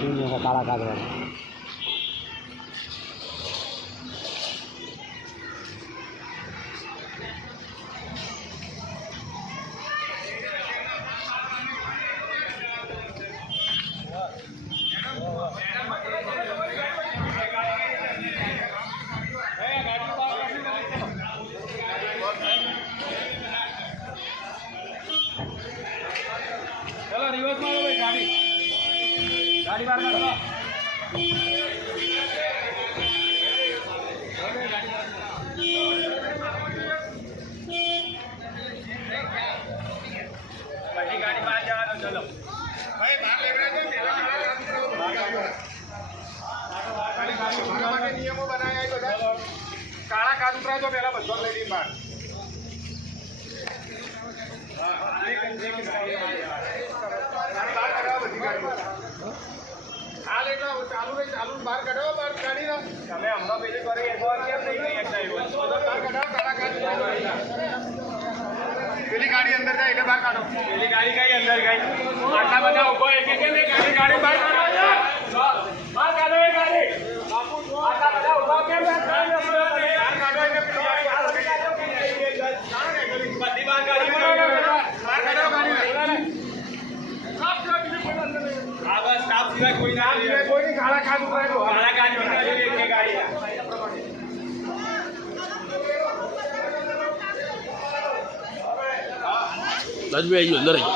શૂન્ય છે કાળા કાગવાળા. चलो रिवर्स मारो भाई गाड़ी गाड़ी बाहर कर लो बड़ी गाड़ी बाहर जाना तो चलो भाई बाहर ले रहे थे गाड़ी नियमों बनाया है બધા કાળા કાચ ઉતરાય તો પહેલા બધો લઈ લી બહાર ચાલુ બહાર કાઢો બહાર કાઢી તમે હમણાં પેલી કરી કેમ નહીં પેલી ગાડી અંદર જાય એટલે બહાર કાઢો પેલી ગાડી કઈ અંદર ગઈ આટલા બધા ઉભો એક ગાડી બહાર કાઢો બહાર કાઢો એ ગાડી આટલા બધા ઉભા કેમ બહાર કાઢો બધી બહાર કાઢી બહાર કાઢો ગાડી હા બસ સ્ટાફ સિવાય કોઈ ના કોઈ નહીં કાળા કાચ ઉતરાય કાળા કાચ ઉતરાય એક ગાડી રાજભાઈ અંદર